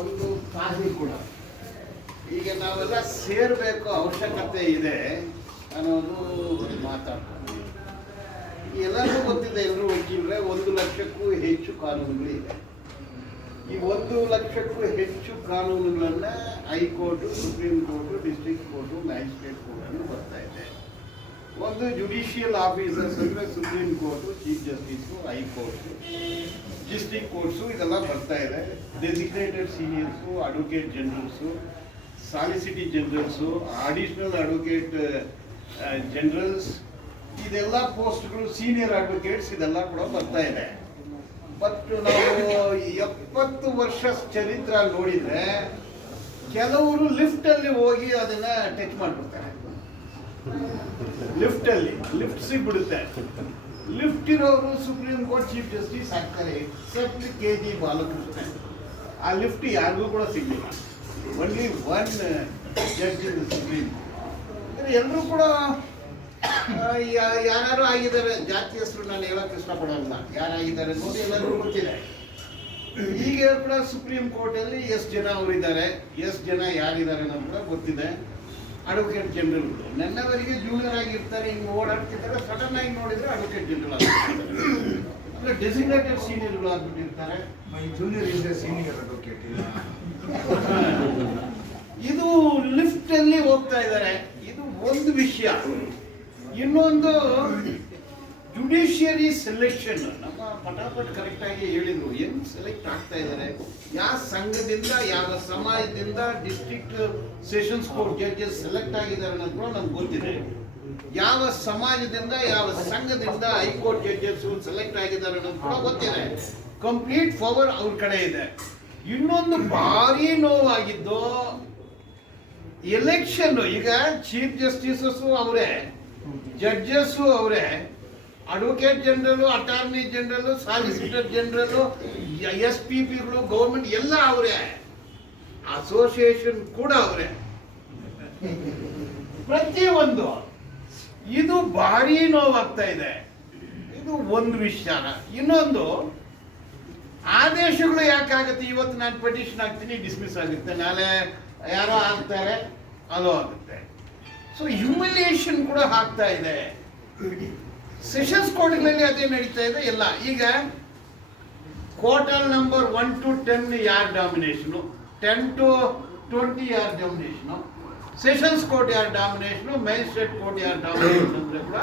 ಒಂದು ಕಾನೂನು ಕೂಡ ಈಗ ನಾವೆಲ್ಲ ಸೇರಬೇಕು ಅವಶ್ಯಕತೆ ಇದೆ ಅನ್ನೋದು ಮಾತಾಡ್ತಾರೆ. ಎಲ್ಲರಿಗೂ ಗೊತ್ತಿದೆ, ಎಲ್ಲರೂ ವಕೀಲರೆ 1 ಲಕ್ಷಕ್ಕೂ ಹೆಚ್ಚು ಕಾನೂನುಗಳಿದೆ. ಈ 1 ಲಕ್ಷಕ್ಕೂ ಹೆಚ್ಚು ಕಾನೂನುಗಳನ್ನ high court, supreme court, district court, magistrate court ಬರ್ತಾ ಇದೆ. ಒಂದು ಜುಡಿಷಿಯಲ್ ಆಫೀಸರ್ಸ್ ಅಂದರೆ supreme court, chief justice, high court, district courts ಇದೆಲ್ಲ ಬರ್ತಾ ಇದೆ. Designated seniors, advocate generals, solicitor generals, additional advocate generals, ಇದೆಲ್ಲ ಪೋಸ್ಟ್ಗಳು, ಸೀನಿಯರ್ ಅಡ್ವೊಕೇಟ್ಸ್ ಇದೆಲ್ಲ ಕೂಡ ಬರ್ತಾ ಇದೆ. ಬಟ್ ನಾವು 70 ವರ್ಷ ಚರಿತ್ರೆ ನೋಡಿದ್ರೆ ಕೆಲವರು ಲಿಫ್ಟಲ್ಲಿ ಹೋಗಿ ಅದನ್ನ ಟಚ್ ಮಾಡಿಬಿಡ್ತಾರೆ. ಲಿಫ್ಟ್ ಸಿಗ್ಬಿಡುತ್ತೆ. ಲಿಫ್ಟ್ ಇರೋರು ಸುಪ್ರೀಂ ಕೋರ್ಟ್ ಚೀಫ್ ಜಸ್ಟಿಸ್ ಆಗ್ತಾರೆ, ಎಕ್ಸೆಪ್ಟ್ KG ಬಾಲಕೃಷ್ಣ. ಆ ಲಿಫ್ಟ್ ಯಾರಿಗೂ ಕೂಡ ಸಿಗಲಿಲ್ಲ. ಓನ್ಲಿ 1 ಜಡ್ಜ್ ಇನ್ ಸುಪ್ರೀಂ. ಎಲ್ಲರೂ ಕೂಡ ಯಾರು ಆಗಿದ್ದಾರೆ, ಜಾತಿ ಹೆಸರು ನಾನು ಹೇಳೋಕೆ ಇಷ್ಟಪಡೋಲ್ಲ, ಯಾರಾಗಿದ್ದಾರೆ ನೋಡಿ ಎಲ್ಲರಿಗೂ ಗೊತ್ತಿದೆ. ಈಗ ಕೂಡ ಸುಪ್ರೀಂ ಕೋರ್ಟಲ್ಲಿ ಎಷ್ಟು ಜನ ಅವರಿದ್ದಾರೆ, ಎಷ್ಟು ಜನ ಯಾರಿದ್ದಾರೆ ಅನ್ನೋದು ಕೂಡ ಗೊತ್ತಿದೆ. ಅಡ್ವೊಕೇಟ್ ಜನರಲ್ಗಳು ನನ್ನವರಿಗೆ ಜೂನಿಯರ್ ಆಗಿರ್ತಾರೆ, ಹಿಂಗೆ ಓಡಾಡ್ತಿರ್ತಾರೆ, ಸಡನ್ ಆಗಿ ನೋಡಿದ್ರೆ ಅಡ್ವೊಕೇಟ್ ಜನರಲ್ ಆಗಿರ್ತಾರೆ, ಅಂದರೆ ಡೆಸಿಗ್ನೇಟೆಡ್ ಸೀನಿಯರ್ಗಳು ಆಗ್ಬಿಟ್ಟಿರ್ತಾರೆ. Junior is senior advocate. ಇದು ಲಿಫ್ಟ್ ಅಲ್ಲಿ ಹೋಗ್ತಾ ಇದ್ದಾರೆ. ಇದು ಒಂದು ವಿಷಯ. ಇನ್ನೊಂದು ಜುಡಿಷಿಯರಿ ಸೆಲೆಕ್ಷನ್. ನಮ್ಮ ಪಟಾಪಟ್ ಕರೆಕ್ಟ್ ಆಗಿ ಹೇಳಿದ್ರು, ಹೆಂಗ್ ಸೆಲೆಕ್ಟ್ ಆಗ್ತಾ ಇದ್ದಾರೆ, ಯಾವ ಸಂಘದಿಂದ, ಯಾವ ಸಮಾಜದಿಂದ district sessions court judges select ಆಗಿದ್ದಾರೆ ಅನ್ನೋದು ಕೂಡ ನಮ್ಗೆ ಗೊತ್ತಿದೆ. ಯಾವ ಸಮಾಜದಿಂದ, ಯಾವ ಸಂಘದಿಂದ ಹೈಕೋರ್ಟ್ ಜಡ್ಜಸ್ ಸೆಲೆಕ್ಟ್ ಆಗಿದ್ದಾರೆ ಅನ್ನೋದು ಕೂಡ ಗೊತ್ತಿದೆ. ಕಂಪ್ಲೀಟ್ ಪವರ್ ಅವ್ರ ಕಡೆ ಇದೆ. ಇನ್ನೊಂದು ಭಾರಿ ನೋವಾಗಿದ್ದು ಎಲೆಕ್ಷನ್. ಈಗ ಚೀಫ್ ಜಸ್ಟಿಸಸ್ ಅವರೇ, ಜಡ್ಜಸ್ಸು ಅವರೇ, advocate general, attorney general, solicitor general, SPPಗಳು, ಗೌರ್ಮೆಂಟ್ ಎಲ್ಲ ಅವರೇ, ಅಸೋಸಿಯೇಷನ್ ಕೂಡ ಅವರೇ, ಪ್ರತಿಯೊಂದು. ಇದು ಭಾರಿ ನೋವಾಗ್ತಾ ಇದೆ. ಇದು ಒಂದು ವಿಷಯ. ಇನ್ನೊಂದು, ಆದೇಶಗಳು ಯಾಕಾಗುತ್ತೆ? ಇವತ್ತು ನಾನು ಪೆಟಿಷನ್ ಹಾಕ್ತೀನಿ, ಡಿಸ್ಮಿಸ್ ಆಗುತ್ತೆ, ನಾಳೆ ಯಾರೋ ಆಗ್ತಾರೆ, ಅಲೋ ಆಗುತ್ತೆ. ಸೊ ಹ್ಯೂಮಿಲಿಯೇಷನ್ ಕೂಡ ಆಗ್ತಾ ಇದೆ. ಸೆಷನ್ಸ್ ಕೋರ್ಟ್ಗಳಲ್ಲಿ ಅದೇ ನಡೀತಾ ಇದೆ ಎಲ್ಲ. ಈಗ ಕೋರ್ಟಲ್ ನಂಬರ್ 1 to 10 ಯಾರ್ ಡಾಮಿನೇಷನು, 10 to 20 ಯಾರ್ ಡಾಮಿನೇಷನು, ಸೆಷನ್ಸ್ ಕೋರ್ಟ್ ಯಾರ್ ಡಾಮಿನೇಷನು, ಮ್ಯಾಜಿಸ್ಟ್ರೇಟ್ ಕೋರ್ಟ್ ಯಾರ್ ಡಾಮಿನೇಷನ್ ಅಂದ್ರೆ ಕೂಡ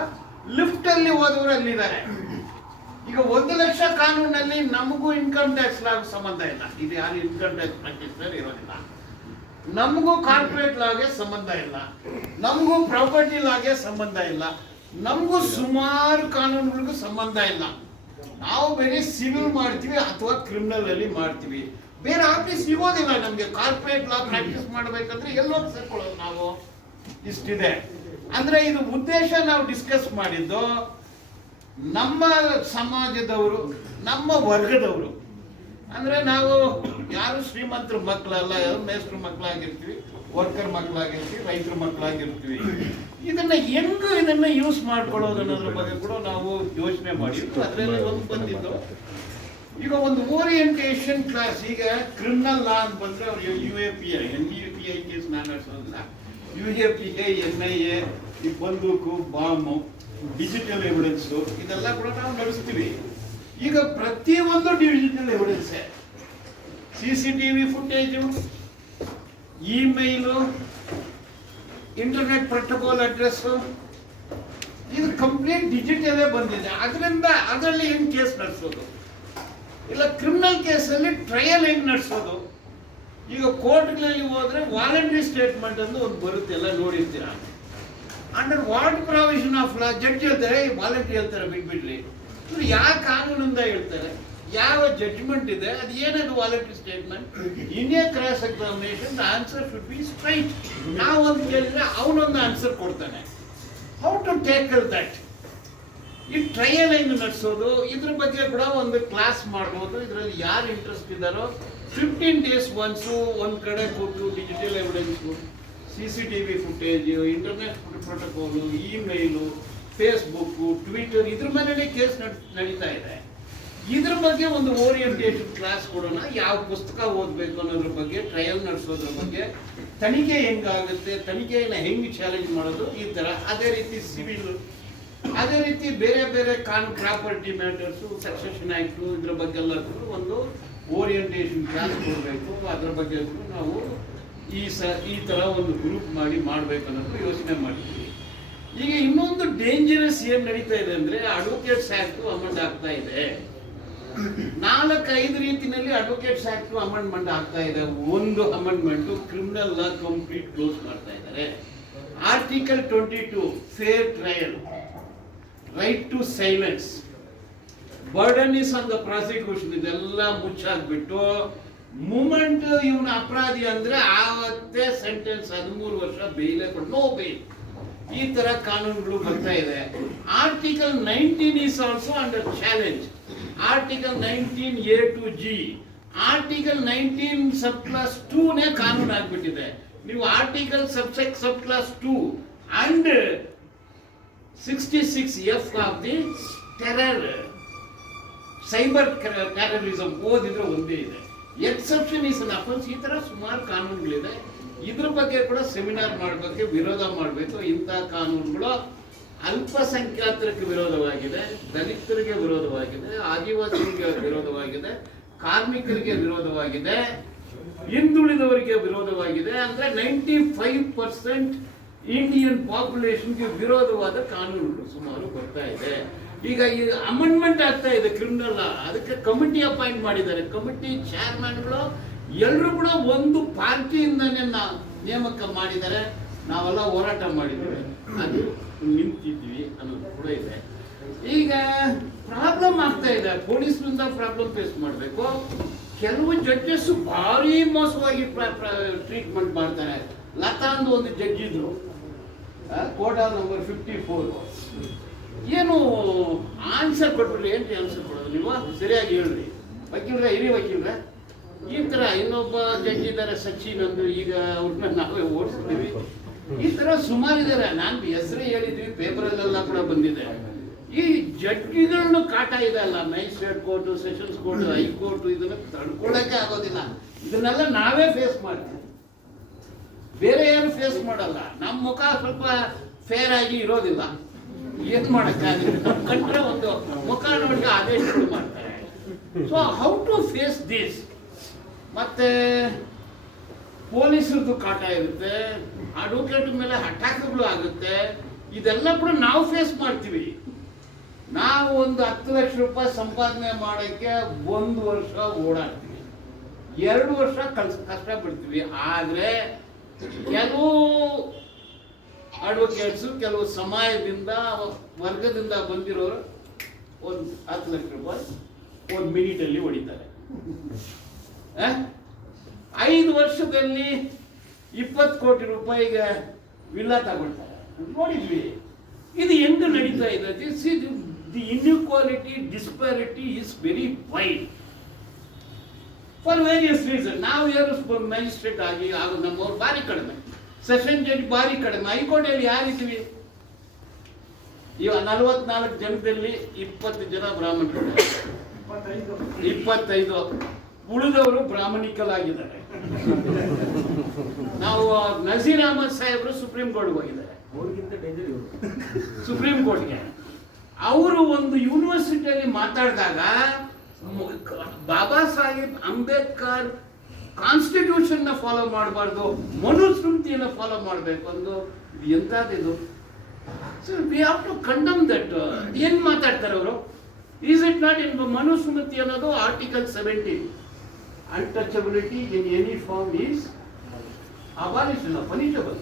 ಲಿಫ್ಟ್ ಅಲ್ಲಿ ಹೋದವರು ಅಲ್ಲಿದ್ದಾರೆ. ಈಗ 1 ಲಕ್ಷ ಕಾನೂನಲ್ಲಿ ನಮಗೂ ಇನ್ಕಮ್ ಟ್ಯಾಕ್ಸ್ ಲಾಗ್ ಸಂಬಂಧ ಇಲ್ಲ. ಇದು ಯಾರು ಇನ್ಕಮ್ ಟ್ಯಾಕ್ಸ್ ಪ್ರಾಕ್ಟೀಸರ್ ಇರೋದಿಲ್ಲ. ನಮಗೂ ಕಾರ್ಪೊರೇಟ್ ಲಾಗೆ ಸಂಬಂಧ ಇಲ್ಲ, ನಮಗೂ ಪ್ರಾಪರ್ಟಿ ಲಾಗೆ ಸಂಬಂಧ ಇಲ್ಲ, ನಮಗೂ ಸುಮಾರು ಕಾನೂನುಗಳಿಗೂ ಸಂಬಂಧ ಇಲ್ಲ. ನಾವು ಬೇರೆ ಸಿವಿಲ್ ಮಾಡ್ತೀವಿ ಅಥವಾ ಕ್ರಿಮಿನಲ್ ಅಲ್ಲಿ ಮಾಡ್ತೀವಿ. ಬೇರೆ ಆಫೀಸ್ ಇರೋದಿಲ್ಲ ನಮಗೆ. ಕಾರ್ಪೊರೇಟ್ ಲಾ ಪ್ರಾಕ್ಟೀಸ್ ಮಾಡಬೇಕಂದ್ರೆ ಎಲ್ಲೋಗಿ ಸೇರ್ಕೊಳ್ಳೋದು ನಾವು. ಇಷ್ಟಿದೆ ಅಂದ್ರೆ ಇದು ಉದ್ದೇಶ. ನಾವು ಡಿಸ್ಕಸ್ ಮಾಡಿದ್ದು ನಮ್ಮ ಸಮಾಜದವರು, ನಮ್ಮ ವರ್ಗದವರು. ಅಂದ್ರೆ ನಾವು ಯಾರು ಶ್ರೀಮಂತರ ಮಕ್ಕಳಲ್ಲ, ಯಾರು ಮೇಸ್ಟ್ರ ಮಕ್ಕಳಾಗಿರ್ತೀವಿ, ವರ್ಕರ್ ಮಕ್ಕಳಾಗಿರ್ತೀವಿ, ರೈತರ ಮಕ್ಕಳಾಗಿರ್ತೀವಿ. ಇದನ್ನ ಯೂಸ್ ಮಾಡ್ಕೊಳ್ಳೋದು ಅನ್ನೋದ್ರ ಬಗ್ಗೆ ಕೂಡ ನಾವು ಯೋಚನೆ ಮಾಡಿದ್ದು. ಅದರಲ್ಲಿ ಒಂದು ಬಂದಿದ್ದು ಈಗ ಒಂದು ಓರಿಯಂಟೇಷನ್ ಕ್ಲಾಸ್. ಈಗ ಕ್ರಿಮಿನಲ್ ಲಾ ಅಂತ ಬಂದ್ರೆ ಅವ್ರು UAPI, NUPI ಕೇಸ್ ನಾನು ನಡೆಸೋದಿಲ್ಲ. UAPI, NIA, ಈ ಬಂದೂಕು, ಬಾಂಬು, ಡಿಜಿಟಲ್ ಎವಿಡೆನ್ಸು ಇದೆಲ್ಲ ಕೂಡ ನಾವು ನಡೆಸ್ತೀವಿ. ಈಗ ಪ್ರತಿಯೊಂದು digital evidence, CCTV footage, email, internet protocol address, ಇದು ಕಂಪ್ಲೀಟ್ ಡಿಜಿಟಲೇ ಬಂದಿದೆ. ಅದರಲ್ಲಿ ಹೆಂಗ್ ಕೇಸ್ ನಡೆಸೋದು? ಇಲ್ಲ ಕ್ರಿಮಿನಲ್ ಕೇಸಲ್ಲಿ ಟ್ರಯಲ್ ಹೆಂಗ್ ನಡೆಸೋದು? ಈಗ ಕೋರ್ಟ್ಗಳಲ್ಲಿ ಹೋದ್ರೆ ವಾಲಂಟರಿ ಸ್ಟೇಟ್ಮೆಂಟ್ ಅಂತ ಒಂದು ಬರುತ್ತೆ, ಎಲ್ಲ ನೋಡಿರ್ತೀರ. Under what provision of law judge ಹೇಳ್ತಾರೆ, ವಾಲಂಟರಿ ಹೇಳ್ತಾರೆ, ಬಿಟ್ಬಿಡ್ರಿ. ಯಾವ ಕಾನೂನಿಂದ ಹೇಳ್ತಾರೆ, ಯಾವ ಜಡ್ಜ್ಮೆಂಟ್ ಇದೆ, ಅದು ಏನದು voluntary statement? In a cross examination the answer should be straight. ನಾವು ಒಂದು ಕೇಳಿದ್ರೆ ಅವನೊಂದು ಆನ್ಸರ್ ಕೊಡ್ತಾನೆ. How to tackle that? ಈ ಟ್ರಯಲ್ ಹೆಂಗ್ ನಡೆಸೋದು, ಇದ್ರ ಬಗ್ಗೆ ಕೂಡ ಒಂದು ಕ್ಲಾಸ್ ಮಾಡ್ಬೋದು. ಇದರಲ್ಲಿ ಯಾರು ಇಂಟ್ರೆಸ್ಟ್ ಇದ್ದಾರೋ 15 days ಒನ್ಸು ಒಂದ್ ಕಡೆ ಕೂತು digital evidence, CCTV footage, internet protocol, email, Facebook, Twitter, ಇದ್ರ ಮೇಲೆ ಕೇಸ್ ನಡೀತಾ ಇದೆ. ಇದ್ರ ಬಗ್ಗೆ ಒಂದು ಓರಿಯಂಟೇಷನ್ ಕ್ಲಾಸ್ ಕೊಡೋಣ. ಯಾವ ಪುಸ್ತಕ ಓದಬೇಕು ಅನ್ನೋದ್ರ ಬಗ್ಗೆ, ಟ್ರಯಲ್ ನಡೆಸೋದ್ರ ಬಗ್ಗೆ, ತನಿಖೆ ಹೆಂಗಾಗುತ್ತೆ, ತನಿಖೆಯನ್ನು ಹೆಂಗೆ ಚಾಲೆಂಜ್ ಮಾಡೋದು, ಈ ಥರ. ಅದೇ ರೀತಿ ಸಿವಿಲ್, ಅದೇ ರೀತಿ ಬೇರೆ ಬೇರೆ ಪ್ರಾಪರ್ಟಿ ಮ್ಯಾಟರ್ಸು, ಸಕ್ಸೆಷನ್ ಆ್ಯಕ್ಟು, ಇದ್ರ ಬಗ್ಗೆ ಎಲ್ಲದಕ್ಕೂ ಒಂದು ಓರಿಯಂಟೇಷನ್ ಕ್ಲಾಸ್ ಕೊಡಬೇಕು. ಅದ್ರ ಬಗ್ಗೆ ನಾವು ಈ ಥರ ಒಂದು ಗ್ರೂಪ್ ಮಾಡಬೇಕು ಅನ್ನೋದು ಯೋಚನೆ ಮಾಡಿದ್ವಿ. ಈಗ ಇನ್ನೊಂದು ಡೇಂಜರಸ್ ಏನ್ ನಡೀತಾ ಇದೆ ಅಂದ್ರೆ, ಅಡ್ವೊಕೇಟ್ಸ್ ಆಕ್ಟ್ ಅಮೆಂಡ್ ಆಗ್ತಾ ಇದೆ. 4-5 ರೀತಿಯಲ್ಲಿ ಅಡ್ವೊಕೇಟ್ಸ್ ಆಕ್ಟ್ ಅಮೆಂಡ್ಮೆಂಟ್ ಆಗ್ತಾ ಇದೆ. ಒಂದು amendment criminal law complete close ಮಾಡ್ತಾ ಇದ್ದಾರೆ. Article 22 fair trial, right to silence, burden is on the prosecution, ಇದೆಲ್ಲ ಮುಚ್ಚಾಕ್ಬಿಟ್ಟು ಮೂಮೆಂಟ್ ಇವನ ಅಪರಾಧಿ ಅಂದ್ರೆ ಆವತ್ತೇ ಸೆಂಟೆನ್ಸ್ 13 ವರ್ಷ ಬೇಯಿಲೆ ನೋ ಬೇಲ್, ಈ ತರ ಕಾನೂನುಗಳು ಬರ್ತಾ ಇದೆ. Article 19 is also under challenge. Article 19A to G, article 19 sub class 2 ನೇ ಕಾನೂನು ಆಗ್ಬಿಟ್ಟಿದೆ. ನೀವು article sub class 2 and 66F of the terror, cyber terrorism ಓದಿದ್ರೆ ಒಂದೇ ಇದೆ. Exception is an offence. ಈ ತರ ಸುಮಾರು ಕಾನೂನುಗಳಿದೆ. ಇದ್ರ ಬಗ್ಗೆ ಕೂಡ ಸೆಮಿನಾರ್ ಮಾಡಬೇಕು, ವಿರೋಧ ಮಾಡಬೇಕು. ಇಂಥ ಕಾನೂನುಗಳು ಅಲ್ಪಸಂಖ್ಯಾತರಿಗೆ ವಿರೋಧವಾಗಿದೆ, ದಲಿತರಿಗೆ ವಿರೋಧವಾಗಿದೆ, ಆದಿವಾಸಿಗಳಿಗೆ ವಿರೋಧವಾಗಿದೆ, ಕಾರ್ಮಿಕರಿಗೆ ವಿರೋಧವಾಗಿದೆ, ಹಿಂದುಳಿದವರಿಗೆ ವಿರೋಧವಾಗಿದೆ. ಅಂದ್ರೆ 95% ಇಂಡಿಯನ್ ಪಾಪ್ಯುಲೇಷನ್ಗೆ ವಿರೋಧವಾದ ಕಾನೂನುಗಳು ಸುಮಾರು ಬರ್ತಾ ಇದೆ. ಈಗ ಈ ಅಮೆಂಡ್ಮೆಂಟ್ ಆಗ್ತಾ ಇದೆ ಕ್ರಿಮಿನಲ್ ಲಾ. ಅದಕ್ಕೆ ಕಮಿಟಿ ಅಪಾಯಿಂಟ್ ಮಾಡಿದ್ದಾರೆ. ಕಮಿಟಿ ಚೇರ್ಮನ್ಗಳು ಎಲ್ಲರೂ ಕೂಡ ಒಂದು ಪಾರ್ಟಿಯಿಂದನೇ ನೇಮಕ ಮಾಡಿದ್ದಾರೆ. ನಾವೆಲ್ಲ ಹೋರಾಟ ಮಾಡಿದ್ದೇವೆ, ಅದು ನಿಂತಿದ್ವಿ ಅನ್ನೋದು ಕೂಡ ಇದೆ. ಈಗ ಪ್ರಾಬ್ಲಮ್ ಆಗ್ತಾ ಇದೆ. ಪೊಲೀಸ್ನಿಂದ ಪ್ರಾಬ್ಲಮ್ ಫೇಸ್ ಮಾಡಬೇಕು. ಕೆಲವು ಜಡ್ಜಸ್ ಭಾರಿ ಮೋಸವಾಗಿ ಟ್ರೀಟ್ಮೆಂಟ್ ಮಾಡ್ತಾರೆ. ಲತಾ ಅಂದು ಒಂದು ಜಡ್ಜ್ ಇದ್ರು, ಕೋರ್ಟ್ ನಂಬರ್ 54. ಏನು ಆನ್ಸರ್ ಕೊಟ್ಬಿಡ್ರಿ, ಏನ್ರಿ ಆನ್ಸರ್ ಕೊಡೋದು ನೀವು? ಸರಿಯಾಗಿ ಹೇಳ್ರಿ ವಕೀಲ್ರ, ಹಿರಿ ವಕೀಲ್ರ. ಈ ತರ ಇನ್ನೊಬ್ಬ ಜಡ್ಜ್ ಇದ್ದಾರೆ ಸಚಿನ್ ಅಂದು, ಈಗ ಅವ್ರನ್ನ ನಾವೇ ಓಡಿಸ್ತೀವಿ. ಈ ತರ ಸುಮಾರಿದ್ದಾರೆ. ನಾನು ಹೆಸರೇ ಹೇಳಿದ್ವಿ, ಪೇಪರಲ್ಲೆಲ್ಲ ಕೂಡ ಬಂದಿದೆ. ಈ ಜಡ್ಜಿಗಳನ್ನು ಕಾಟ ಇದೆ ಅಲ್ಲ, magistrate court, sessions court, high court, ಇದನ್ನ ತಡ್ಕೊಳ್ಳೋಕೆ ಆಗೋದಿಲ್ಲ. ಇದನ್ನೆಲ್ಲ ನಾವೇ ಫೇಸ್ ಮಾಡ್ತೀವಿ, ಬೇರೆ ಯಾರು ಫೇಸ್ ಮಾಡಲ್ಲ. ನಮ್ಮ ಮುಖ ಸ್ವಲ್ಪ ಫೇರ್ ಆಗಿ ಇರೋದಿಲ್ಲ, ಏನ್ ಮಾಡಕ್ಕಾಗುತ್ತೆ. ನಮ್ಮ ಕಂಡ್ರೆ ಒಂದು ಮುಖ ನೋಡಿ ಆದೇಶಗಳು ಮಾಡ್ತಾರೆ. So how to face this? ಮತ್ತೆ ಪೊಲೀಸರದ್ದು ಕಾಟ ಇರುತ್ತೆ, ಅಡ್ವೊಕೇಟ್ ಮೇಲೆ ಅಟ್ಯಾಕ್ಗಳು ಆಗುತ್ತೆ. ಇದೆಲ್ಲ ಕೂಡ ನಾವು ಫೇಸ್ ಮಾಡ್ತೀವಿ. ನಾವು ಒಂದು 10 ಲಕ್ಷ ರೂಪಾಯಿ ಸಂಪಾದನೆ ಮಾಡೋಕ್ಕೆ 1 ವರ್ಷ ಓಡಾಡ್ತೀವಿ, 2 ವರ್ಷ ಕಷ್ಟಪಡ್ತೀವಿ. ಆದ್ರೆ ಕೆಲವು ಅಡ್ವೊಕೇಟ್ಸ್, ಕೆಲವು ಸಮಾಜದಿಂದ, ವರ್ಗದಿಂದ ಬಂದಿರೋರು ಒಂದು 10 ಲಕ್ಷ ರೂಪಾಯಿ 1 ಮಿನಿಟಲ್ಲಿ ಹೊಡಿತಾರೆ. 5 ವರ್ಷದಲ್ಲಿ 20 ಕೋಟಿ ರೂಪಾಯಿಗೆ ವಿಲ್ಲಾ ತಗೊಳ್ತಾರೆ. ನೋಡಿದ್ವಿ. ಇದು ಹೆಂಗ ನಡೀತಾ ಇದೆ? The inequality, disparity is very wide for various reason. ನಾವು ಯಾರು ಮ್ಯಾಜಿಸ್ಟ್ರೇಟ್ ಆಗಿ ಆಗೋದು ನಮ್ಮವ್ರು ಭಾರಿ ಕಡಿಮೆ, ಸೆಷನ್ ಜಡ್ಜ್ ಭಾರಿ ಕಡಿಮೆ. ಹೈಕೋರ್ಟಲ್ಲಿ ಯಾರಿದ್ದೀವಿ? ಇವಾಗ 44 ಜನದಲ್ಲಿ 20 ಜನ ಬ್ರಾಹ್ಮಣರು, 25 ಉಳಿದವರು ಬ್ರಾಹ್ಮಣಿಕಲಾಗಿದ್ದಾರೆ. ನಾವು ನಜೀರ್ ಅಹಮದ್ ಸಾಹೇಬರು ಸುಪ್ರೀಂ ಕೋರ್ಟ್ಗೆ ಹೋಗಿದ್ದಾರೆ, ಸುಪ್ರೀಂ ಕೋರ್ಟ್ಗೆ. ಅವರು ಒಂದು ಯೂನಿವರ್ಸಿಟಿಯಲ್ಲಿ ಮಾತಾಡಿದಾಗ ಬಾಬಾ ಸಾಹೇಬ್ ಅಂಬೇಡ್ಕರ್ ಕಾನ್ಸ್ಟಿಟ್ಯೂಷನ್ ನ ಫಾಲೋ ಮಾಡಬಾರ್ದು, ಮನುಸ್ಮೃತಿಯನ್ನು ಫಾಲೋ ಮಾಡಬೇಕು ಅಂದು. ಎಂತದಿದು? So we have to condemn that. ಏನ್ ಮಾತಾಡ್ತಾರೆ ಅವರು? Is it not in Manusmriti ಅನ್ನೋದು article 17, untouchability in any form is abolition, punishable.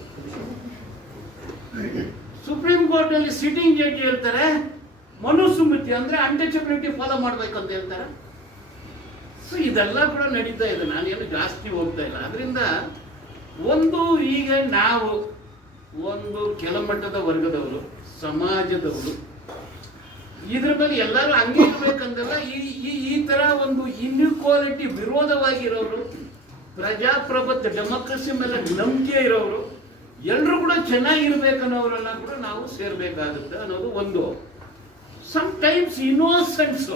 Supreme court ಅಲ್ಲಿ ಸಿಟ್ಟಿಂಗ್ ಜಡ್ಜ್ ಹೇಳ್ತಾರೆ ಮನುಸ್ಮೃತಿ ಅಂದ್ರೆ ಅನ್ಟಚಬಿಲಿಟಿ ಫಾಲೋ ಮಾಡ್ಬೇಕಂತ ಹೇಳ್ತಾರೆ. ಸೊ ಇದೆಲ್ಲ ಕೂಡ ನಡೀತಾ ಇದೆ. ನಾನೇನು ಜಾಸ್ತಿ ಹೋಗ್ತಾ ಇಲ್ಲ. ಅದರಿಂದ ಒಂದು ಈಗ ನಾವು ಒಂದು ಕೆಳಮಟ್ಟದ ವರ್ಗದವರು, ಸಮಾಜದವರು, ಇದ್ರ ಮೇಲೆ ಎಲ್ಲರೂ ಹಂಗೆ ಇರ್ಬೇಕಂದಲ್ಲ. ಈ ತರ ಒಂದು ಇನ್ಇಕ್ವಾಲಿಟಿ ವಿರೋಧವಾಗಿರೋರು, ಪ್ರಜಾಪ್ರಭುತ್ವ ಡೆಮೋಕ್ರಸಿ ಮೇಲೆ ನಂಬಿಕೆ ಇರೋರು, ಎಲ್ಲರೂ ಕೂಡ ಚೆನ್ನಾಗಿರ್ಬೇಕನ್ನೋರೆಲ್ಲ ಕೂಡ ನಾವು ಸೇರ್ಬೇಕಾಗುತ್ತೆ ಅನ್ನೋದು ಒಂದು. ಸಮ್ ಟೈಮ್ಸ್ ಇನ್ನೋಸೆನ್ಸ್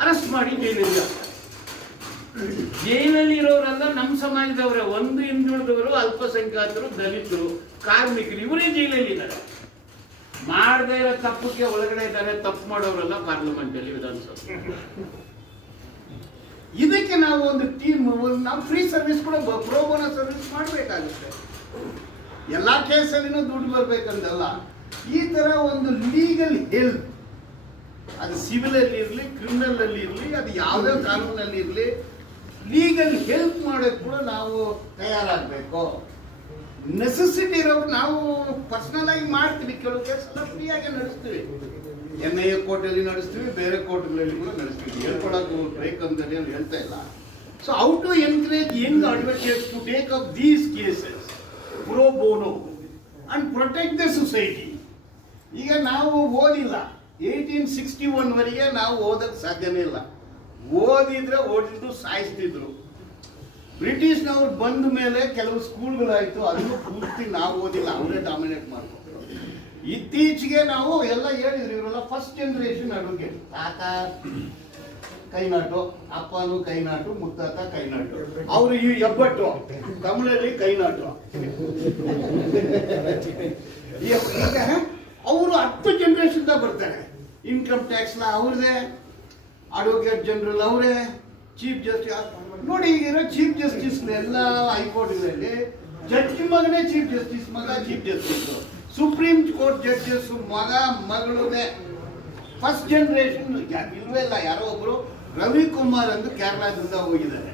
ಅರೆಸ್ಟ್ ಮಾಡಿ ಜೈಲಲ್ಲಿ ಹಾಕ್ತಾರೆ. ಜೈಲಲ್ಲಿ ಇರೋರೆಲ್ಲ ನಮ್ಮ ಸಮಾಜದವರೇ, ಒಂದು ಹಿಂದುಳಿದವರು, ಅಲ್ಪಸಂಖ್ಯಾತರು, ದಲಿತರು, ಕಾರ್ಮಿಕರು, ಇವರೇ ಜೈಲಲ್ಲಿ ಇದ್ದಾರೆ. ಮಾಡದೇ ಇರೋ ತಪ್ಪಕ್ಕೆ ಒಳಗಡೆ ಇದ್ದಾರೆ. ತಪ್ಪು ಮಾಡೋರೆಲ್ಲ ಪಾರ್ಲಿಮೆಂಟ್ ಅಲ್ಲಿ, ವಿಧಾನಸಭೆ. ಇದಕ್ಕೆ ನಾವು ಒಂದು ಟೀಮ್, ನಾವು ಫ್ರೀ ಸರ್ವಿಸ್ ಕೂಡ ಪ್ರೋಬೋನೋ ಸರ್ವಿಸ್ ಮಾಡಬೇಕಾಗುತ್ತೆ. ಎಲ್ಲಾ ಕೇಸಲ್ಲಿನೂ ದುಡ್ಡು ಬರ್ಬೇಕಂತಲ್ಲ, ಈ ತರ ಒಂದು ಲೀಗಲ್ ಹೆಲ್ಪ್, ಅದು ಸಿವಿಲ್ ಅಲ್ಲಿ ಇರಲಿ, ಕ್ರಿಮಿನಲ್ ಅಲ್ಲಿ ಇರಲಿ, ಅದು ಯಾವುದೇ ಕಾನೂನಲ್ಲಿ ಇರಲಿ, ಲೀಗಲ್ ಹೆಲ್ಪ್ ಮಾಡೋಕೆ ಕೂಡ ನಾವು ತಯಾರಾಗಬೇಕು. ನೆಸೆಸಿಟಿ ಇರೋರು ನಾವು ಪರ್ಸನಲ್ ಆಗಿ ಮಾಡ್ತೀವಿ, ಕೆಲವು ಕೇಸ್ ಎಲ್ಲ ಫ್ರೀಯಾಗಿ ನಡೆಸ್ತೀವಿ. NIA ಕೋರ್ಟಲ್ಲಿ ನಡೆಸ್ತೀವಿ, ಬೇರೆ ಕೋರ್ಟ್ಗಳಲ್ಲಿ ಕೂಡ ನಡೆಸ್ತೀವಿ. ಹೇಳ್ಕೊಳಕ್ಕೆ ಬ್ರೇಕ್ ಅಂತೇಳಿ ಅಲ್ಲಿ ಹೇಳ್ತಾ ಇಲ್ಲ. So how to encourage young advocates to take up these cases pro bono and protect the society. ಈಗ ನಾವು ಓದಿಲ್ಲ, 1861 ವರೆಗೆ ನಾವು ಓದಕ್ಕೆ ಸಾಧ್ಯನೇ ಇಲ್ಲ. ಓದಿದ್ರೆ ಓದಿದ್ರು ಸಾಯಿಸ್ತಿದ್ರು. ಬ್ರಿಟಿಷ್ನವ್ರು ಬಂದ ಮೇಲೆ ಕೆಲವು ಸ್ಕೂಲ್ಗಳಾಯ್ತು, ಅದನ್ನು ಪೂರ್ತಿ ನಾವು ಓದಿಲ್ಲ, ಅವರೇ ಡಾಮಿನೇಟ್ ಮಾಡ್ಕೊಂಡು. ಇತ್ತೀಚೆಗೆ ನಾವು ಎಲ್ಲ ಹೇಳಿದ್ರು, ಇವರೆಲ್ಲ ಫಸ್ಟ್ ಜನರೇಷನ್ ಅಡ್ವೊಕೇಟ್. ತಾತ ಕೈನಾಟು, ಅಪ್ಪನು ಕೈನಾಟು, ಮುತ್ತಾತ ಕೈನಾಟು, ಅವರು ಈ ಹೆಬ್ಬಟ್ಟು, ತಮಿಳಲ್ಲಿ ಕೈನಾಟು. ಈಗ ಅವರು 10 ಜನರೇಷನ್ ಬರ್ತಾರೆ. ಇನ್ಕಮ್ ಟ್ಯಾಕ್ಸ್ ಲಾ ಅವ್ರದೇ, ಅಡ್ವೊಕೇಟ್ ಜನರಲ್ ಅವರೇ, ಚೀಫ್ ಜಸ್ಟಿಸ್. ನೋಡಿ, ಈಗಿರೋ ಚೀಫ್ ಜಸ್ಟಿಸ್ ಎಲ್ಲ ಹೈಕೋರ್ಟ್ಗಳಲ್ಲಿ ಜಡ್ಜ್ ಮಗನೇ ಚೀಫ್ ಜಸ್ಟಿಸ್, ಮಗ chief justice. Supreme court judges ಮಗ ಮಗಳೇ ಫಸ್ಟ್ ಜನರೇಷನ್ ಇಲ್ವೇ ಇಲ್ಲ. ಯಾರೋ ಒಬ್ರು ರವಿಕುಮಾರ್ ಅಂತ ಕೇರಳದಿಂದ ಹೋಗಿದ್ದಾರೆ,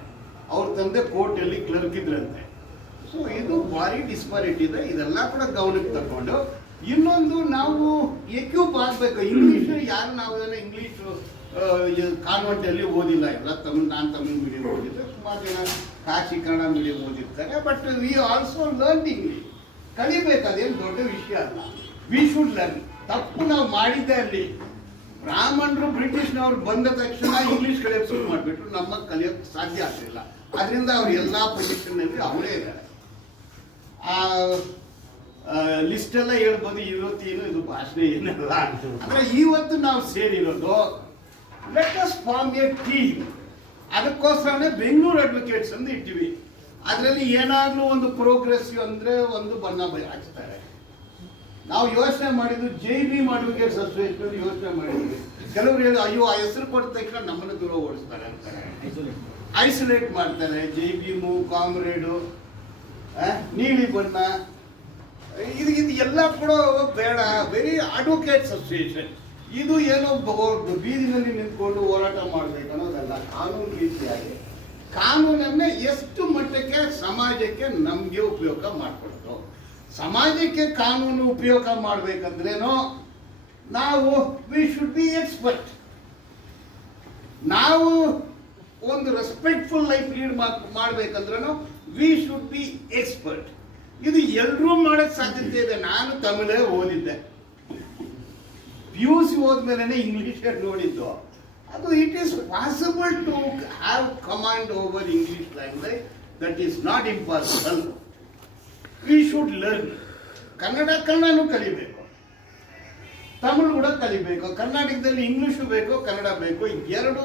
ಅವ್ರ ತಂದೆ ಕೋರ್ಟ್ ಅಲ್ಲಿ ಕ್ಲರ್ಕ್ ಇದ್ರಂತೆ. ಸೊ ಇದು ಭಾರಿ ಡಿಸ್ಪಾರಿಟಿ ಇದೆ. ಇದೆಲ್ಲ ಕೂಡ ಗಮನಕ್ಕೆ ತಗೊಂಡು ಇನ್ನೊಂದು ನಾವು ಎಕ್ಯೂಪ್ ಆಗ್ಬೇಕು. ಇಂಗ್ಲಿಷ್ ಯಾರು ನಾವು ಇಂಗ್ಲಿಷ್ ಕಾನ್ವೆಂಟ್ ಅಲ್ಲಿ ಓದಿಲ್ಲ, ಇಲ್ಲ ನಾನು ತಮಿಳ್ ಮೀಡಿಯಂ ಓದಿದ್ದೆ, ಸುಮಾರು ಜನ ಕಾಶಿ ಕನ್ನಡ ಮೀಡಿಯಂ ಓದಿರ್ತಾರೆ. But we also learn English. ಕಲಿಬೇಕು, ಅದೇನು ದೊಡ್ಡ ವಿಷಯ ಅಲ್ಲ. V should learn. ತಪ್ಪು ನಾವು ಮಾಡಿದ್ದೆ ಅಲ್ಲಿ. ಬ್ರಾಹ್ಮಣರು ಬ್ರಿಟಿಷ್ನವ್ರು ಬಂದ ತಕ್ಷಣ ಇಂಗ್ಲಿಷ್ ಕಲಿಯೋಕೆ ಶುರು ಮಾಡಿಬಿಟ್ರು, ನಮ್ಮ ಕಲಿಯೋಕೆ ಸಾಧ್ಯ ಆಗಲಿಲ್ಲ. ಅದರಿಂದ ಅವ್ರು ಎಲ್ಲ ಪೊಸಿಷನ್ ಅಲ್ಲಿ ಅವರೇ ಇದ್ದಾರೆ. ಆ ಲಿಸ್ಟ್ ಎಲ್ಲ ಹೇಳ್ಬೋದು, ಇವತ್ತೇನು ಇದು ಭಾಷಣ ಏನಲ್ಲ. ಅಂದ್ರೆ ಇವತ್ತು ನಾವು ಸೇರಿರೋದು let us form a team. ಅದಕ್ಕೋಸ್ಕರನೇ ಬೆಂಗಳೂರು ಅಡ್ವೊಕೇಟ್ಸ್ ಅಂತ ಇಟ್ಟಿವಿ. ಅದರಲ್ಲಿ ಏನಾದ್ರೂ ಒಂದು ಪ್ರೋಗ್ರೆಸಿವ್ ಅಂದ್ರೆ ಒಂದು ಬಣ್ಣ ಹಚ್ತಾರೆ. ನಾವು ಯೋಚನೆ ಮಾಡಿದ್ದು JB ಅಡ್ವೊಕೇಟ್ಸ್ ಅಸೋಸಿಯೇಷನ್ ಯೋಚನೆ ಮಾಡಿದ್ವಿ. ಕೆಲವರು ಹೇಳಿ, ಅಯ್ಯೋ ಆ ಹೆಸರು ಕೊಟ್ಟ ತಕ್ಷಣ ನಮ್ಮನ್ನು ದೂರ ಓಡಿಸ್ತಾರೆ ಅಂತಾರೆ, ಐಸೋಲೇಟ್ ಮಾಡ್ತಾರೆ. JB, ಕಾಮ್ರೇಡು, ನೀಲಿ ಬಣ್ಣ, ಇದು ಎಲ್ಲ ಕೂಡ ಬೇಡ. ವೆರಿ ಅಡ್ವೊಕೇಟ್ಸ್ ಅಸೋಸಿಯೇಷನ್ ಇದು ಏನೋ ಬೀದಿನಲ್ಲಿ ನಿಂತ್ಕೊಂಡು ಹೋರಾಟ ಮಾಡಬೇಕು ಅನ್ನೋದಲ್ಲ. ಕಾನೂನು ರೀತಿಯಾಗಿ ಕಾನೂನನ್ನೇ ಎಷ್ಟು ಮಟ್ಟಕ್ಕೆ ಸಮಾಜಕ್ಕೆ ನಮಗೆ ಉಪಯೋಗ ಮಾಡಿಕೊಡ್ತು. ಸಮಾಜಕ್ಕೆ ಕಾನೂನು ಉಪಯೋಗ ಮಾಡಬೇಕಂದ್ರೇನೋ ನಾವು ವಿ ಶುಡ್ ಬಿ ಎಕ್ಸ್ಪರ್ಟ್. ನಾವು ಒಂದು ರೆಸ್ಪೆಕ್ಟ್ಫುಲ್ ಲೈಫ್ ಲೀಡ್ ಮಾಡಬೇಕಂದ್ರೂ ವಿ ಶುಡ್ ಬಿ ಎಕ್ಸ್ಪರ್ಟ್. ಇದು ಎಲ್ಲರೂ ಮಾಡೋಕ್ಕೆ ಸಾಧ್ಯತೆ ಇದೆ. ನಾನು ತಮಿಳೇ ಓದಿದ್ದೆ, PUC ಹೋದ್ಮೇಲೆ ಇಂಗ್ಲಿಷ್ ನೋಡಿದ್ದು. ಅದು it is possible to have command over English language. That is not impossible. We should learn. ಕನ್ನಡನೂ ಕಲಿಬೇಕು, ತಮಿಳು ಕೂಡ ಕಲಿಬೇಕು. ಕರ್ನಾಟಕದಲ್ಲಿ ಇಂಗ್ಲಿಷು ಬೇಕು, ಕನ್ನಡ ಬೇಕು. ಎರಡು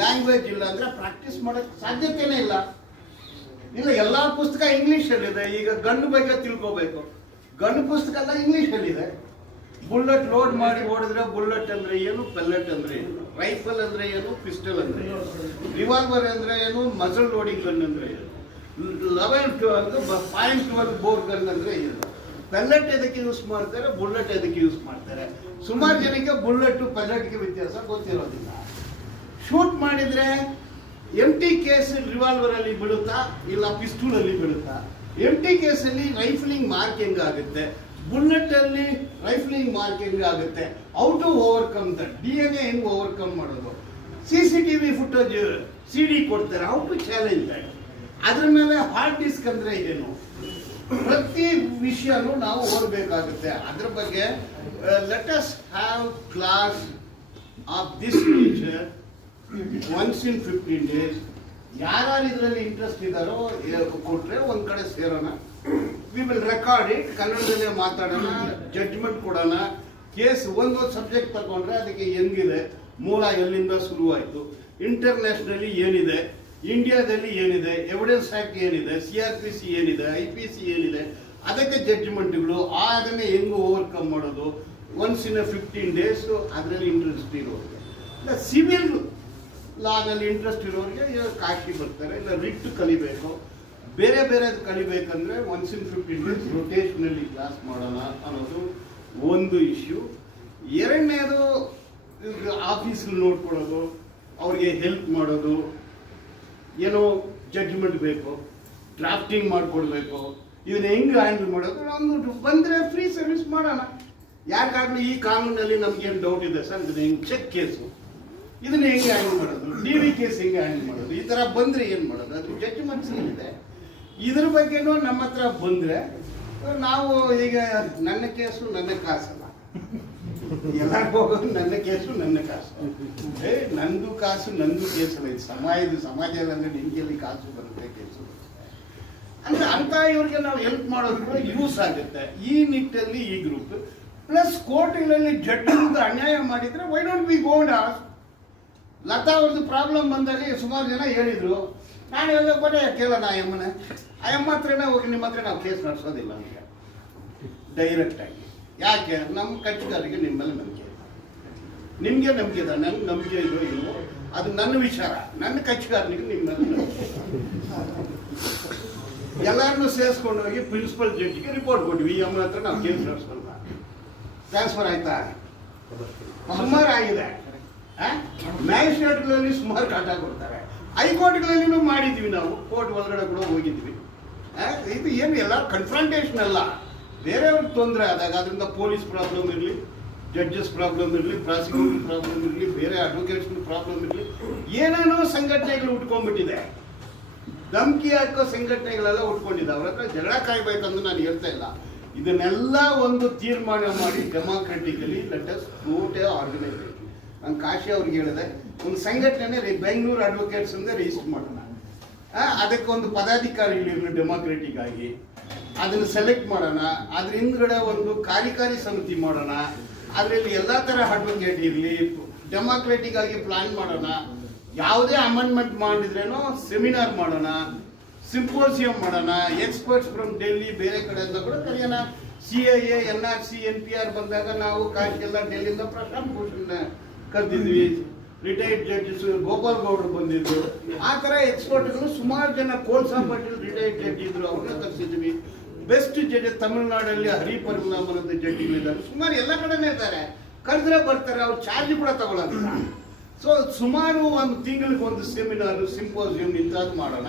ಲ್ಯಾಂಗ್ವೇಜ್ ಇಲ್ಲ ಅಂದ್ರೆ ಪ್ರಾಕ್ಟೀಸ್ ಮಾಡೋಕ್ಕೆ ಸಾಧ್ಯತೆನೇ ಇಲ್ಲ. ಇಲ್ಲ, ಎಲ್ಲ ಪುಸ್ತಕ ಇಂಗ್ಲಿಷಲ್ಲಿದೆ. ಈಗ ಗಂಡು ಬಗ್ಗೆ ತಿಳ್ಕೋಬೇಕು, ಗಂಡು ಪುಸ್ತಕ ಎಲ್ಲ ಇಂಗ್ಲಿಷಲ್ಲಿದೆ. ಬುಲೆಟ್ ಲೋಡ್ ಮಾಡಿ ಓಡಿದ್ರೆ ಬುಲೆಟ್ ಅಂದ್ರೆ ಏನು, ಪೆಲ್ಲೆಟ್ ಅಂದ್ರೆ ಏನು, ರೈಫಲ್ ಅಂದ್ರೆ ಏನು, ಪಿಸ್ಟಲ್ ಅಂದ್ರೆ ಏನು, ರಿವಾಲ್ವರ್ ಅಂದ್ರೆ ಏನು, ಮಸಲ್ ಲೋಡಿಂಗ್ ಗನ್ ಅಂದ್ರೆ ಏನು, 11.12 ಬೋರ್ ಗನ್ ಅಂದ್ರೆ ಏನು, ಪೆಲ್ಲೆಟ್ ಎದಕ್ಕೆ ಯೂಸ್ ಮಾಡ್ತಾರೆ, ಬುಲೆಟ್ ಎದಕ್ಕೆ ಯೂಸ್ ಮಾಡ್ತಾರೆ. ಸುಮಾರು ಜನಕ್ಕೆ ಬುಲೆಟ್ ಪೆಲ್ಲೆಟ್ಗೆ ವ್ಯತ್ಯಾಸ ಗೊತ್ತಿರೋದಿಲ್ಲ. ಶೂಟ್ ಮಾಡಿದ್ರೆ ಎಂಟಿ ಕೇಸ್ ರಿವಾಲ್ವರ್ ಅಲ್ಲಿ ಬೀಳುತ್ತಾ, ಇಲ್ಲ ಪಿಸ್ತೂಲ್ ಅಲ್ಲಿ ಬೀಳುತ್ತಾ. ಎಂಟಿ ಕೇಸಲ್ಲಿ ರೈಫಲಿಂಗ್ ಮಾರ್ಕ್ ಹೆಂಗಾಗುತ್ತೆ, ಬುಲೆಟ್ ಅಲ್ಲಿ ರೈಫಲಿಂಗ್ ಮಾರ್ಕ್ ಹೆಂಗಾಗುತ್ತೆ. How to overcome that, DNA ಹೆಂಗ್ ಓವರ್ಕಮ್ ಮಾಡೋದು. CCTV ಫುಟೇಜ್ CD ಕೊಡ್ತಾರೆ, ಹೌ ಟು ಚಾಲೆಂಜ್ ದಟ್. ಅದ್ರ ಮೇಲೆ ಹಾರ್ಡ್ ಡಿಸ್ಕ್ ಅಂದ್ರೆ ಏನು, ಪ್ರತಿ ವಿಷಯನೂ ನಾವು ಓದಬೇಕಾಗುತ್ತೆ. ಅದ್ರ ಬಗ್ಗೆ let us have class of this nature once in 15 days. ಯಾರು ಇದರಲ್ಲಿ ಇಂಟ್ರೆಸ್ಟ್ ಇದ್ದಾರೋ ಕೊಟ್ರೆ ಒಂದ್ ಕಡೆ ಸೇರೋಣ. ವಿ ವಿಲ್ ರೆಕಾರ್ಡ್ ಇಟ್, ಕನ್ನಡದಲ್ಲೇ ಮಾತಾಡೋಣ, ಜಡ್ಜ್ಮೆಂಟ್ ಕೊಡೋಣ. ಕೇಸ್ ಒಂದೊಂದು ಸಬ್ಜೆಕ್ಟ್ ತಗೊಂಡ್ರೆ ಅದಕ್ಕೆ ಹೆಂಗಿದೆ, ಮೂಲ ಎಲ್ಲಿಂದ ಶುರುವಾಯಿತು, ಇಂಟರ್ನ್ಯಾಷನಲಿ ಏನಿದೆ, ಇಂಡಿಯಾದಲ್ಲಿ ಏನಿದೆ, ಎವಿಡೆನ್ಸ್ ಆಕ್ಟ್ ಏನಿದೆ, CRPC ಏನಿದೆ, IPC ಏನಿದೆ, ಅದಕ್ಕೆ ಜಡ್ಜ್ಮೆಂಟ್ಗಳು, ಅದನ್ನೇ ಹೆಂಗೆ ಓವರ್ಕಮ್ ಮಾಡೋದು, ಒನ್ಸ್ ಇನ್ 15 days ಅದರಲ್ಲಿ ಇಂಟ್ರೆಸ್ಟ್ ಇರೋರಿಗೆ, ಇಲ್ಲ ಸಿವಿಲ್ ಲಾನಲ್ಲಿ ಇಂಟ್ರೆಸ್ಟ್ ಇರೋರಿಗೆ ಕಾಶಿ ಬರ್ತಾರೆ, ಇಲ್ಲ ರಿಟ್ ಕಲಿಬೇಕು, ಬೇರೆ ಬೇರೆದು ಕಲಿಬೇಕಂದ್ರೆ ಒನ್ಸ್ ಇನ್ 15 days ರೊಟೇಷನಲ್ಲಿ ಕ್ಲಾಸ್ ಮಾಡೋಣ ಅನ್ನೋದು ಒಂದು ಇಶ್ಯೂ. ಎರಡನೇದು ಆಫೀಸ್ಗಳು ನೋಡ್ಕೊಳ್ಳೋದು, ಅವ್ರಿಗೆ ಹೆಲ್ಪ್ ಮಾಡೋದು, ಏನೋ ಜಡ್ಜ್ಮೆಂಟ್ ಬೇಕು, ಡ್ರಾಫ್ಟಿಂಗ್ ಮಾಡಿಕೊಡ್ಬೇಕು, ಇದನ್ನ ಹೆಂಗೆ ಹ್ಯಾಂಡಲ್ ಮಾಡೋದು, ಒಂದು ಬಂದರೆ ಫ್ರೀ ಸರ್ವಿಸ್ ಮಾಡೋಣ. ಯಾಕಾಗಲಿ ಈ ಕಾನೂನಲ್ಲಿ ನಮ್ಗೇನು ಡೌಟ್ ಇದೆ ಸರ್, ಇದನ್ನ ಹೆಂಗೆ ಚೆಕ್ ಕೇಸು, ಇದನ್ನ ಹೆಂಗೆ ಹ್ಯಾಂಡಲ್ ಮಾಡೋದು, DV ಕೇಸ್ ಹೆಂಗೆ ಹ್ಯಾಂಡಲ್ ಮಾಡೋದು, ಈ ಥರ ಬಂದರೆ ಏನು ಮಾಡೋದು, ಅದ್ರ ಜಡ್ಜ್ಮೆಂಟ್ಸ್ ಏನಿದೆ, ಇದ್ರ ಬಗ್ಗೆನೂ ನಮ್ಮ ಹತ್ರ ಬಂದರೆ ನಾವು ಈಗ ನನ್ನ ಕೇಸು ನನ್ನ ಕಾಸಲ್ಲ, ಎಲ್ಲರಿಗೂ ಹೋಗೋದು ನನ್ನ ಕೇಸು ನನ್ನ ಕಾಸು, ನಂದು ಕಾಸು ನಂದು ಕೇಸಲ್ಲ, ಇದು ಸಮಾಜ ಅಂದರೆ ನಿಮಗೆಲ್ಲಿ ಕಾಸು ಬರುತ್ತೆ ಕೇಸು ಅಂದ್ರೆ ಅಂತ ಇವ್ರಿಗೆ ನಾವು ಹೆಲ್ಪ್ ಮಾಡೋದು ಕೂಡ ಯೂಸ್ ಆಗುತ್ತೆ. ಈ ನಿಟ್ಟಲ್ಲಿ ಈ ಗ್ರೂಪ್ ಪ್ಲಸ್ ಕೋರ್ಟ್ಗಳಲ್ಲಿ ಜಡ್ಜ್ಗಳಿಂದ ಅನ್ಯಾಯ ಮಾಡಿದ್ರೆ why don't be gone as. Latha ಅವ್ರದ್ದು ಪ್ರಾಬ್ಲಮ್ ಬಂದಾಗ ಸುಮಾರು ಜನ ಹೇಳಿದ್ರು, ನಾನು ಎಲ್ಲ ಬರೀ ಕೇಳೋಣ ಅಯ್ಯಮ್ಮ ಹತ್ರನೇ ಹೋಗಿ ನಿಮ್ಮ ಹತ್ರ ನಾವು ಕೇಸ್ ನಡೆಸೋದಿಲ್ಲ ಅಂತ ಡೈರೆಕ್ಟ್ ಆಗಿ. ಯಾಕೆ? ನಮ್ಮ ಕಕ್ಷಿಗಾರಿಗೆ ನಿಮ್ಮ ಮೇಲೆ ನಂಬಿಕೆ ಇದೆ, ನಿಮಗೆ ನಂಬಿಕೆ ಇದೆ, ನನ್ಗೆ ನಂಬಿಕೆ ಇದೋ ಇಲ್ವೋ ಅದು ನನ್ನ ವಿಚಾರ, ನನ್ನ ಕಕ್ಷಿಗಾರನಿಗೆ ನಿಮ್ಮ ಮೇಲೆ ನಂಬಿಕೆ. ಎಲ್ಲರನ್ನೂ ಸೇರಿಸ್ಕೊಂಡು ಹೋಗಿ ಪ್ರಿನ್ಸಿಪಲ್ ಜಡ್ಜಿಗೆ ರಿಪೋರ್ಟ್ ಕೊಟ್ವಿ, ಈ ಅಮ್ಮನ ಹತ್ರ ನಾವು ಕೇಸ್ ನಡೆಸೋಲ್ಲ. ಟ್ರಾನ್ಸ್ಫರ್ ಆಯ್ತಾ? ಸುಮಾರು ಆಗಿದೆ. ಮ್ಯಾಜಿಸ್ಟ್ರೇಟ್ಗಳಲ್ಲಿ ಸುಮಾರು ಕಾಟ ಕೊಡ್ತಾರೆ, ಹೈಕೋರ್ಟ್ಗಳಲ್ಲಿನೂ ಮಾಡಿದ್ವಿ ನಾವು, ಕೋರ್ಟ್ ಒಳಗಡೆ ಕೂಡ ಹೋಗಿದ್ವಿ. ಇದು ಏನು ಎಲ್ಲ ಕನ್ಫ್ರಂಟೇಷನ್ ಅಲ್ಲ, ಬೇರೆಯವ್ರಿಗೆ ತೊಂದರೆ ಆದಾಗ ಅದರಿಂದ ಪೊಲೀಸ್ ಪ್ರಾಬ್ಲಮ್ ಇರಲಿ, ಜಡ್ಜಸ್ ಪ್ರಾಬ್ಲಮ್ ಇರಲಿ, ಪ್ರಾಸಿಕ್ಯೂಟರ್ ಪ್ರಾಬ್ಲಮ್ ಇರಲಿ, ಬೇರೆ ಅಡ್ವೊಕೇಟ್ಸ್ ಪ್ರಾಬ್ಲಮ್ ಇರಲಿ, ಏನೇನೋ ಸಂಘಟನೆಗಳು ಉಟ್ಕೊಂಡ್ಬಿಟ್ಟಿದೆ, ಧಮಕಿ ಹಾಕೋ ಸಂಘಟನೆಗಳೆಲ್ಲ ಉಟ್ಕೊಂಡಿದೆ. ಅವ್ರ ಹತ್ರ ಜಗಳ ಕಾಯ್ಬೇಕಂದು ನಾನು ಹೇಳ್ತಾ ಇಲ್ಲ. ಇದನ್ನೆಲ್ಲ ಒಂದು ತೀರ್ಮಾನ ಮಾಡಿ democratically let us create a organisation. ನಾನು ಕಾಶಿ ಅವ್ರಿಗೆ ಹೇಳಿದೆ, ಒಂದು ಸಂಘಟನೆ ಬೆಂಗಳೂರು ಅಡ್ವೊಕೇಟ್ಸ್ ಅಂತ ರಿಜಿಸ್ಟರ್ ಮಾಡೋಣ, ಅದಕ್ಕೆ ಒಂದು ಪದಾಧಿಕಾರಿಗಳಿರಲಿ ಡೆಮಾಕ್ರೆಟಿಕ್ ಆಗಿ, ಅದನ್ನು ಸೆಲೆಕ್ಟ್ ಮಾಡೋಣ, ಅದ್ರ ಹಿಂದ್ಗಡೆ ಒಂದು ಕಾರ್ಯಕಾರಿ ಸಮಿತಿ ಮಾಡೋಣ, ಅದರಲ್ಲಿ ಎಲ್ಲ ಥರ ಅಡ್ವೊಕೇಟ್ ಇರಲಿ, ಡೆಮಾಕ್ರೆಟಿಕ್ ಆಗಿ ಪ್ಲಾನ್ ಮಾಡೋಣ. ಯಾವುದೇ ಅಮೆಂಡ್ಮೆಂಟ್ ಮಾಡಿದ್ರೇನೋ ಸೆಮಿನಾರ್ ಮಾಡೋಣ, ಸಿಂಪೋಸಿಯಂ ಮಾಡೋಣ, ಎಕ್ಸ್ಪರ್ಟ್ಸ್ ಫ್ರಮ್ ಡೆಲ್ಲಿ ಬೇರೆ ಕಡೆಯಿಂದ ಕೂಡ ಕರೆಯೋಣ. CIA, NRC, NPR ಬಂದಾಗ ನಾವು ಕಾಶಿಗೆಲ್ಲ ಡೆಲ್ಲಿಯಿಂದ ಪ್ರಶಾಂತ್ ಭೂಷಣ್ ಕರೆದಿದ್ವಿ, ರಿಟೈರ್ಡ್ ಜಡ್ಜಸ್ ಗೋಪಾಲ್ ಗೌಡ್ರು ಬಂದಿದ್ರು, ಆ ಥರ ಎಕ್ಸ್ಪರ್ಟ್ಗಳು ಸುಮಾರು ಜನ, ಕೋಲ್ಸಾ ಪಾಟೀಲ್ ರಿಟೈರ್ಡ್ ಜಡ್ಜ್ ಇದ್ರು, ಅವ್ರನ್ನ ಕರೆಸಿದ್ವಿ. ಬೆಸ್ಟ್ ಜಡ್ಜ್ ತಮಿಳುನಾಡಲ್ಲಿ ಹರಿಪರಿಣಾಮ ಅಂತ ಜಡ್ಜಿಗಳಿದ್ದಾರೆ, ಸುಮಾರು ಎಲ್ಲ ಕಡೆನೇ ಇದ್ದಾರೆ, ಕರೆದ್ರೆ ಬರ್ತಾರೆ, ಅವ್ರು ಚಾರ್ಜ್ ಕೂಡ ತಗೊಳ್ಳೋದಿಲ್ಲ. ಸೊ ಸುಮಾರು ಒಂದು ತಿಂಗಳಿಗೆ ಒಂದು ಸೆಮಿನಾರು, ಸಿಂಪೋಸಿಯಂ ಇಂಥದ್ದು ಮಾಡೋಣ.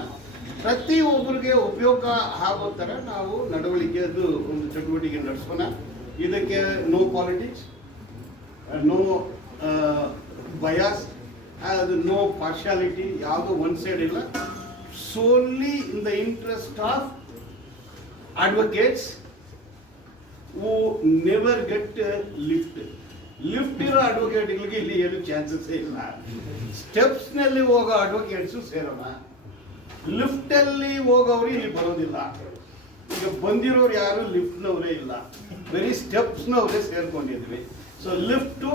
ಪ್ರತಿ ಒಬ್ಬರಿಗೆ ಉಪಯೋಗ ಆಗೋ ಥರ ನಾವು ನಡವಳಿಕೆದು ಒಂದು ಚಟುವಟಿಕೆ ನಡೆಸೋಣ. ಇದಕ್ಕೆ ನೋ ಪಾಲಿಟಿಕ್ಸ್, ನೋ ಬಯಾಸ್, ಅದು ನೋ ಪಾರ್ಶಾಲಿಟಿ, ಯಾವುದೋ ಒನ್ ಸೈಡ್ ಇಲ್ಲ. ಸೋನ್ಲಿ in the interest of advocates who never get lift ಇರೋ ಅಡ್ವೊಕೇಟ್ಗಳಿಗೆ ಇಲ್ಲಿ ಏನು ಚಾನ್ಸಸ್ ಇಲ್ಲ. ಸ್ಟೆಪ್ಸ್ನಲ್ಲಿ ಹೋಗೋ ಅಡ್ವೊಕೇಟ್ಸು ಸೇರೋಣ, ಲಿಫ್ಟಲ್ಲಿ ಹೋಗೋರು ಇಲ್ಲಿ ಬರೋದಿಲ್ಲ. ಈಗ ಬಂದಿರೋರು ಯಾರು ಲಿಫ್ಟ್ನವರೇ ಇಲ್ಲ, ಬರೀ ಸ್ಟೆಪ್ಸ್ನವರೇ ಸೇರ್ಕೊಂಡಿದ್ವಿ. ಸೊ ಲಿಫ್ಟು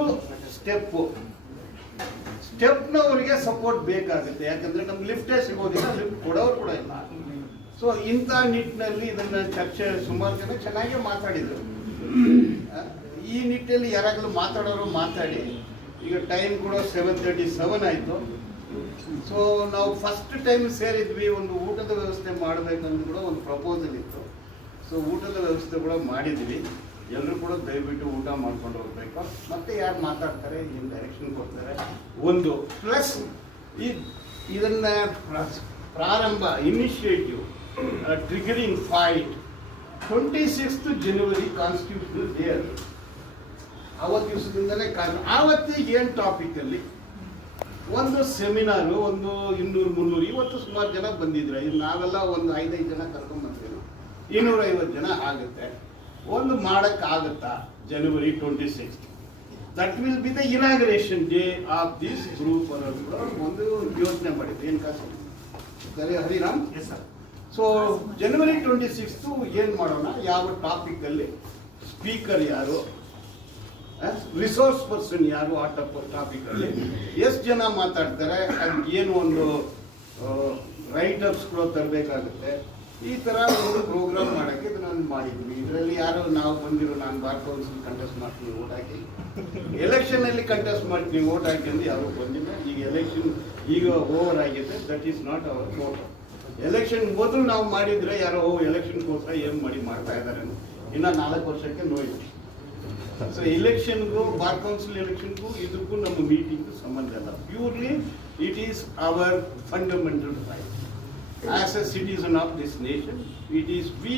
ಸ್ಟೆಪ್ನವರಿಗೆ ಸಪೋರ್ಟ್ ಬೇಕಾಗುತ್ತೆ, ಯಾಕಂದ್ರೆ ನಮ್ಗೆ ಲಿಫ್ಟೇ ಸಿಗೋದಿಲ್ಲ, ಲಿಫ್ಟ್ ಕೊಡೋರು ಕೂಡ ಇಲ್ಲ. ಸೊ ಇಂಥ ನಿಟ್ಟಿನಲ್ಲಿ ಇದನ್ನ ಚರ್ಚೆ ಸುಮಾರು ಜನ ಚೆನ್ನಾಗೇ ಮಾತಾಡಿದರು. ಈ ನಿಟ್ಟಿನಲ್ಲಿ ಯಾರಾಗಲೂ ಮಾತಾಡೋರು ಮಾತಾಡಿ. ಈಗ ಟೈಮ್ ಕೂಡ 7:37 ಆಯಿತು. ಸೊ ನಾವು ಫಸ್ಟ್ ಟೈಮ್ ಸೇರಿದ್ವಿ, ಒಂದು ಊಟದ ವ್ಯವಸ್ಥೆ ಮಾಡಬೇಕಂತ ಕೂಡ ಒಂದು ಪ್ರಪೋಸಲ್ ಇತ್ತು. ಸೊ ಊಟದ ವ್ಯವಸ್ಥೆ ಕೂಡ ಮಾಡಿದ್ವಿ. ಎಲ್ಲರೂ ಕೂಡ ದಯವಿಟ್ಟು ಊಟ ಮಾಡ್ಕೊಂಡು ಹೋಗ್ಬೇಕು. ಮತ್ತೆ ಯಾರು ಮಾತಾಡ್ತಾರೆ, ಏನು ಡೈರೆಕ್ಷನ್ ಕೊಡ್ತಾರೆ, ಒಂದು ಪ್ಲಸ್ ಇದನ್ನ ಪ್ರಾರಂಭ initiative triggering fight 26th January constitutional day. ಅವತ್ತು ದಿವಸದಿಂದಲೇ ಆವತ್ತಿಗೆ ಏನು ಟಾಪಿಕಲ್ಲಿ ಒಂದು ಸೆಮಿನಾರು, ಒಂದು 200-300, ಇವತ್ತು ಸುಮಾರು ಜನ ಬಂದಿದ್ರೆ, ನಾವೆಲ್ಲ ಒಂದು 5-5 ಜನ ಕರ್ಕೊಂಡ್ಬಂತೀವಿ, 250 ಜನ ಆಗುತ್ತೆ. ಒಂದು ಮಾಡೋಕ್ಕಾಗುತ್ತಾ? January 26th, that will be the inauguration day of this group ಅನ್ನೋದು ಒಂದು ಯೋಚನೆ ಮಾಡಿದ್ವಿ. ಏನು ಕಾಸು ಸರಿ ಹರಿರಾಮ್? ಸೊ January 26th ಏನು ಮಾಡೋಣ, ಯಾವ ಟಾಪಿಕಲ್ಲಿ, ಸ್ಪೀಕರ್ ಯಾರು, ರಿಸೋರ್ಸ್ ಪರ್ಸನ್ ಯಾರು ಆ ಟಾಪಿಕ್ ಅಲ್ಲಿ ಎಷ್ಟು ಜನ ಮಾತಾಡ್ತಾರೆ, ಅದಕ್ಕೆ ಏನು ಒಂದು ರೈಟರ್ಸ್ಗಳು ತರಬೇಕಾಗುತ್ತೆ. ಈ ಥರ ಒಂದು ಪ್ರೋಗ್ರಾಮ್ ಮಾಡೋಕ್ಕೆ ಇದು ನಾನು ಮಾಡಿದ್ವಿ. ಇದರಲ್ಲಿ ಯಾರು ನಾವು ಬಂದಿರೋ ನಾನು ಬಾರ್ ಕೌನ್ಸಿಲ್ ಕಂಟೆಸ್ಟ್ ಮಾಡ್ತೀನಿ ಓಟ್ ಹಾಕಿ, ಎಲೆಕ್ಷನಲ್ಲಿ ಕಂಟೆಸ್ಟ್ ಮಾಡ್ತೀನಿ ಓಟ್ ಹಾಕಿ ಅಂತ ಯಾರು ಬಂದಿಲ್ಲ. ಈಗ ಎಲೆಕ್ಷನ್ ಈಗ ಓವರ್ ಆಗಿದೆ, that is not hour photo. Election ಮೊದಲು ನಾವು ಮಾಡಿದರೆ ಯಾರೋ ಎಲೆಕ್ಷನ್ಗೋಸ್ಕರ ಏನು ಮಾಡ್ತಾ ಇದ್ದಾರೆ ಇನ್ನು 4 ವರ್ಷಕ್ಕೆ ನೋಯಿತು. ಸೊ ಎಲೆಕ್ಷನ್ಗೂ ಬಾರ್ ಕೌನ್ಸಿಲ್ ಎಲೆಕ್ಷನ್ಗೂ ಇದಕ್ಕೂ ನಮ್ಮ ಮೀಟಿಂಗ್ಗೂ ಸಂಬಂಧ ಇಲ್ಲ. Purely it is our fundamental right as a citizen of this nation. It is we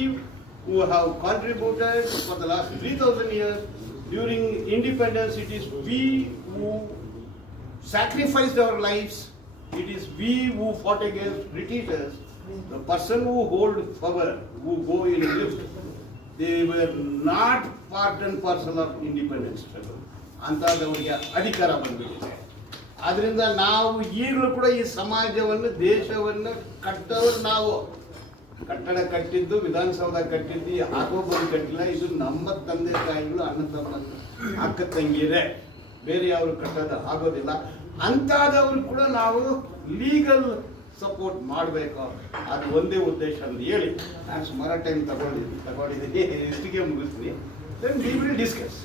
who have contributed for the last 3,000 years during independence. It is we who sacrificed our lives. It is we who fought against Britishers. The person who hold power, who go in a lift, they were not part and parcel of independence struggle. ಅಂತದವರಿಗೆ ಅಧಿಕಾರ ಬಂದ್ಬಿಟ್ಟಿದೆ. ಆದ್ರಿಂದ ನಾವು ಈಗಲೂ ಕೂಡ ಈ ಸಮಾಜವನ್ನು ದೇಶವನ್ನು ಕಟ್ಟೋರು ನಾವು. ಕಟ್ಟಡ ಕಟ್ಟಿದ್ದು ವಿಧಾನಸೌಧ ಕಟ್ಟಿದ್ದು ಹಾಕೋಬಂದು ಕಟ್ಟಿಲ್ಲ. ಇದು ನಮ್ಮ ತಂದೆ ತಾಯಿಗಳು ಅಣ್ಣ ತಮ್ಮ ಅಕ್ಕ ತಂಗಿರೆ, ಬೇರೆ ಅವರು ಕಟ್ಟೋದು ಆಗೋದಿಲ್ಲ. ಅಂಥದವ್ರು ಕೂಡ ನಾವು ಲೀಗಲ್ ಸಪೋರ್ಟ್ ಮಾಡಬೇಕು. ಅದು ಒಂದೇ ಉದ್ದೇಶ ಅಂತ ಹೇಳಿ ನಾನು ಸುಮಾರು ಟೈಮ್ ತಗೊಂಡಿದ್ದೀನಿ. ಇಷ್ಟಿಗೆ ಮುಗಿಸ್ತೀನಿ. Then we will discuss.